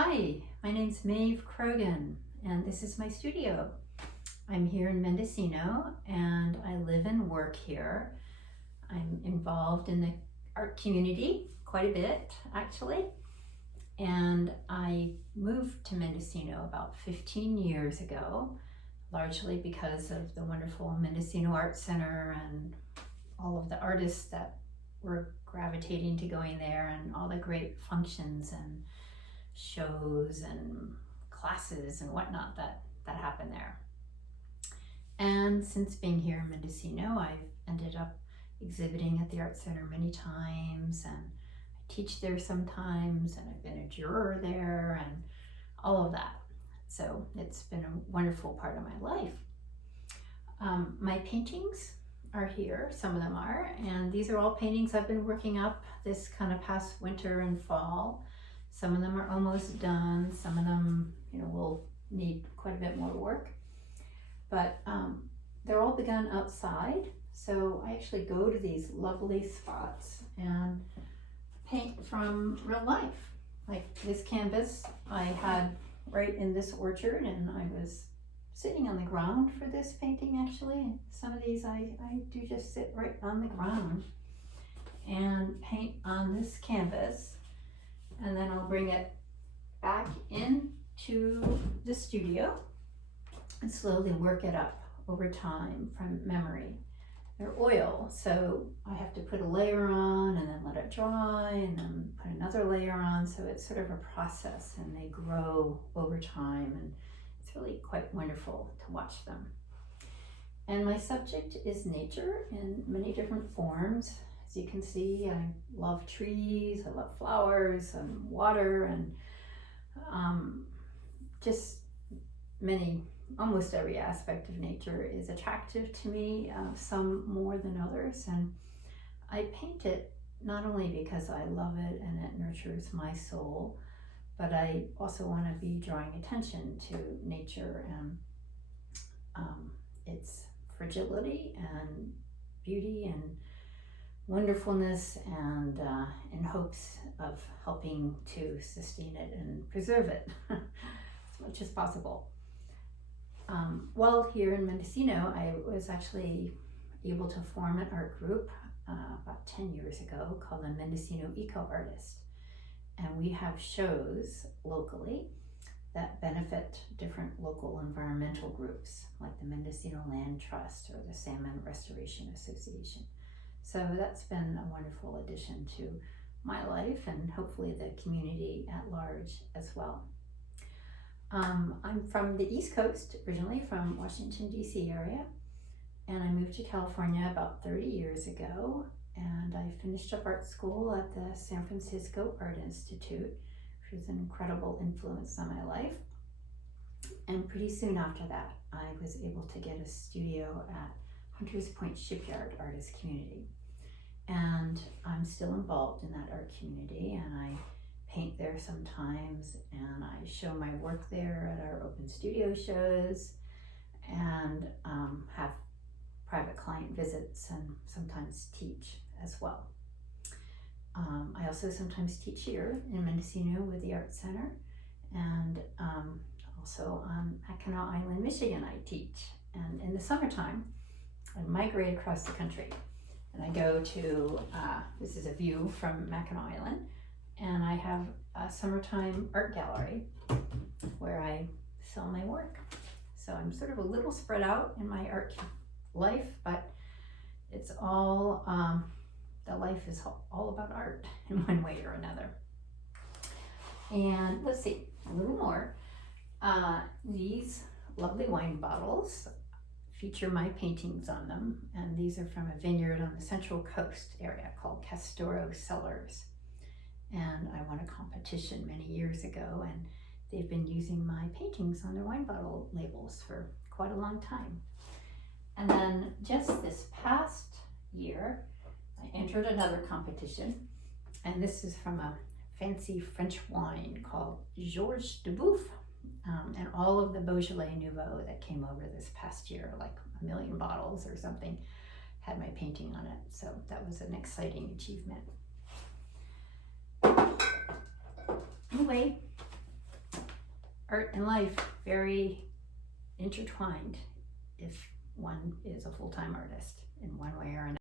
Hi, my name's Maeve Croghan, and this is my studio. I'm here in Mendocino, and I live and work here. I'm involved in the art community quite a bit, actually, and I moved to Mendocino about 15 years ago, largely because of the wonderful Mendocino Art Center and all of the artists that were gravitating to going there and all the great functions and shows and classes and whatnot that happen there. And since being here in Mendocino, I've ended up exhibiting at the Art Center many times, and I teach there sometimes, and I've been a juror there and all of that. So it's been a wonderful part of my life. My paintings are here, some of them are, and these are all paintings I've been working up this kind of past winter and fall. Some of them are almost done, some of them, will need quite a bit more work. But they're all begun outside, so I actually go to these lovely spots and paint from real life. Like this canvas I had right in this orchard, and I was sitting on the ground for this painting actually. Some of these I do just sit right on the ground and paint on this canvas. And then I'll bring it back into the studio and slowly work it up over time from memory. They're oil, so I have to put a layer on and then let it dry and then put another layer on. So it's sort of a process, and they grow over time, and it's really quite wonderful to watch them. And my subject is nature in many different forms. As you can see, I love trees, I love flowers and water, and just almost every aspect of nature is attractive to me, some more than others. And I paint it not only because I love it and it nurtures my soul, but I also want to be drawing attention to nature and its fragility and beauty and wonderfulness, and in hopes of helping to sustain it and preserve it as much as possible. While here in Mendocino, I was actually able to form an art group about 10 years ago called the Mendocino Eco Artist. And we have shows locally that benefit different local environmental groups like the Mendocino Land Trust or the Salmon Restoration Association. So that's been a wonderful addition to my life, and hopefully the community at large as well. I'm from the East Coast, originally from Washington, D.C. area, and I moved to California about 30 years ago, and I finished up art school at the San Francisco Art Institute, which was an incredible influence on my life. And pretty soon after that, I was able to get a studio at Hunters Point Shipyard Artist Community. And I'm still involved in that art community, and I paint there sometimes, and I show my work there at our open studio shows, and have private client visits and sometimes teach as well. I also sometimes teach here in Mendocino with the Art Center, and also on Mackinac Island, Michigan I teach. And in the summertime, I migrate across the country. And I go to, this is a view from Mackinac Island, and I have a summertime art gallery where I sell my work. So I'm sort of a little spread out in my art life, but it's all, the life is all about art in one way or another. And let's see, a little more. These lovely wine bottles feature my paintings on them, and these are from a vineyard on the Central Coast area called Castoro Cellars. And I won a competition many years ago, and they've been using my paintings on their wine bottle labels for quite a long time. And then just this past year, I entered another competition, and this is from a fancy French wine called Georges de Bouffe. And all of the Beaujolais Nouveau that came over this past year, like 1 million bottles or something, had my painting on it. So that was an exciting achievement. Anyway, art and life very intertwined if one is a full-time artist in one way or another.